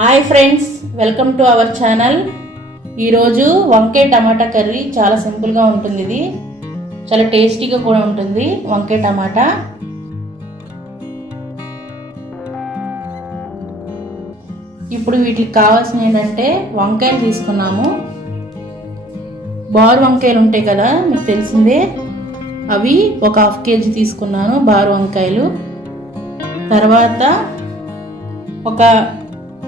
Hi friends, welcome to our channel. ఈరోజు వంకాయ టమాటా curry చాలా సింపుల్గా ఉంటుంది. ఇది చాలా టేస్టీగా కూడా ఉంటుంది. వంకాయ టమాటా ఇప్పుడు వీటికి కావాల్సిన ఏంటంటే వంకాయలు తీసుకున్నాము. బారు వంకాయలు ఉంటాయి కదా, మీకు తెలిసిందే. అవి ఒక 1/2 kg తీసుకున్నాను బారు వంకాయలు. తర్వాత ఒక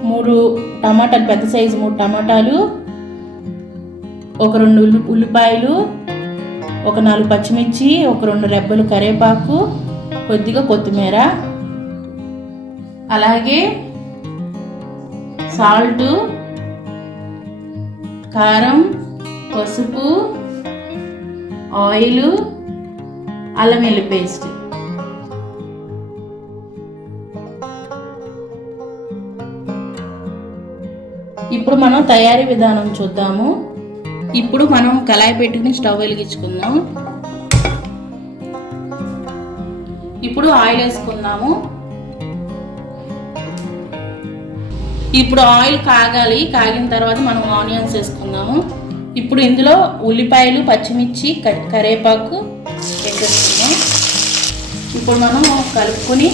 3 టమాటాలు, పెద్ద సైజు 3 టమాటాలు, ఒక 2 ఉల్లిపాయలు, ఒక 4 పచ్చిమిర్చి, ఒక 2 రెబ్బలు కరివేపాకు, కొద్దిగా కొత్తిమీర, అలాగే సాల్ట్, కారం, పసుపు, ఆయిల్, అల్లం వెల్లుల్లి పేస్ట్. ఇప్పుడు మనం తయారీ విధానం చూద్దాము. ఇప్పుడు మనం కళాయి పెట్టుకుని స్టవ్ వెలిగించుకుందాం. ఇప్పుడు ఆయిల్ వేసుకుందాము. ఇప్పుడు ఆయిల్ కాగాలి. కాగిన తర్వాత మనం ఆనియన్స్ వేసుకుందాము. ఇప్పుడు ఇందులో ఉల్లిపాయలు, పచ్చిమిర్చి, కరివేపాకు వేసేసుకుందాం. ఇప్పుడు మనం కలుపుకొని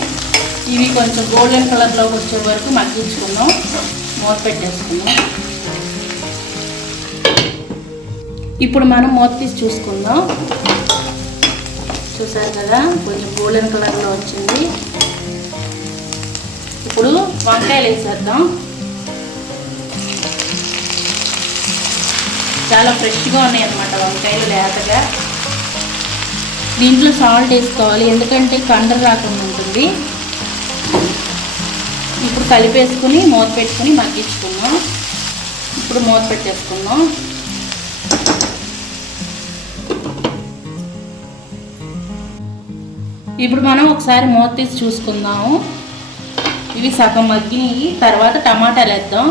ఇవి కొంచెం గోల్డెన్ కలర్లోకి వచ్చే వరకు మగ్గించుకుందాం. మూత పెట్టేసుకుందాం. ఇప్పుడు మనం మూత తీసి చూసుకుందాం. చూసారు కదా, కొంచెం గోల్డెన్ కలర్లో వచ్చింది. ఇప్పుడు వంకాయలు వేసేద్దాం. చాలా ఫ్రెష్గా ఉన్నాయి అన్నమాట వంకాయలు, లేతగా. దీంట్లో సాల్ట్ వేసుకోవాలి, ఎందుకంటే కండలు రాకుండా ఉంటుంది. ఇప్పుడు కలిపేసుకుని మూత పెట్టుకుని మగ్గించుకుందాం. ఇప్పుడు మూత పెట్టేసుకుందాం. ఇప్పుడు మనం ఒకసారి మూత తీసి చూసుకుందాము. ఇవి సగం మగ్గినవి. తర్వాత టమాటాలు వేద్దాం.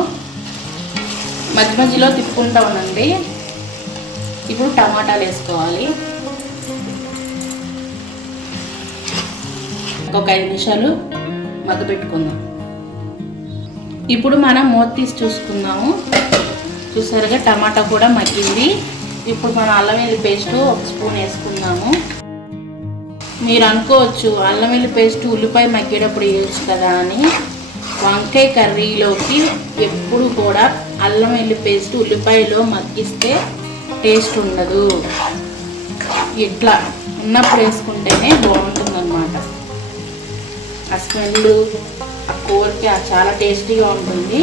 మధ్య మధ్యలో తిప్పుకుంటా ఉండండి. ఇప్పుడు టమాటాలు వేసుకోవాలి. ఒక 5 నిమిషాలు మగ్గబెట్టుకుందాం. ఇప్పుడు మనం మూత తీసి చూసుకుందాము. చూసారుగా, టమాటా కూడా మగ్గింది. ఇప్పుడు మనం అల్లం వెల్లుల్లి పేస్ట్ 1 స్పూన్ వేసుకుందాము. మీరు అనుకోవచ్చు, అల్లం వెల్లుల్లి పేస్ట్ ఉల్లిపాయ మగ్గేటప్పుడు వేయచ్చు కదా అని. వంకాయ కర్రీలోకి ఎప్పుడు కూడా అల్లం వెల్లుల్లి పేస్ట్ ఉల్లిపాయలో మగ్గిస్తే టేస్ట్ ఉండదు. ఇట్లా ఉన్నప్పుడు వేసుకుంటేనే బాగుంటుంది అన్నమాట. ఆ స్మెల్, ఆ కూరకి చాలా టేస్టీగా ఉంటుంది.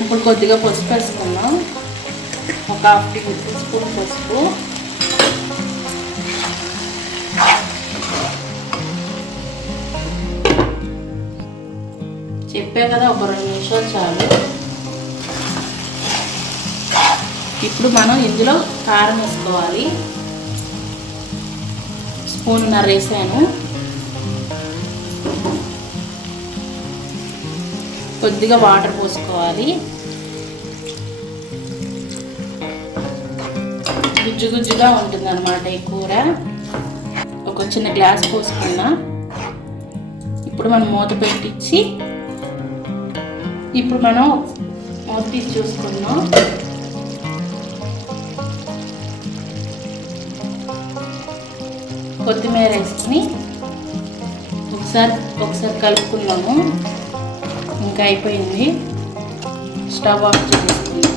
ఇప్పుడు కొద్దిగా పసుపు వేసుకున్నాం. ఒక 1/2 స్పూన్ పసుపు, చెప్పే కదా, ఒక 2 నిమిషాలు చాలు. ఇప్పుడు మనం ఇందులో కారం వేసుకోవాలి. 1.5 స్పూన్ వేసాను. కొద్దిగా వాటర్ పోసుకోవాలి. గుజ్జు గుజ్జుగా ఉంటుంది అన్నమాట ఈ కూర. ఒక చిన్న గ్లాస్ పోసుకున్నా. ఇప్పుడు మనం మూత పెట్టించి ఇప్పుడు మనం మూత తీసి చూసుకుందాం. కొత్తిమీర వేసుకుని ఒకసారి కలుపుకున్నాము. ఇంకా అయిపోయింది. స్టవ్ ఆఫ్ చేసుకుందాం.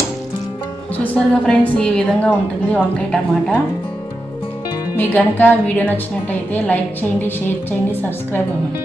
చూసారుగా ఫ్రెండ్స్, ఈ విధంగా ఉంటుంది వంకాయ టమాటా. మీకు కనుక వీడియో నచ్చినట్టయితే లైక్ చేయండి, షేర్ చేయండి, సబ్స్క్రైబ్ అవ్వండి.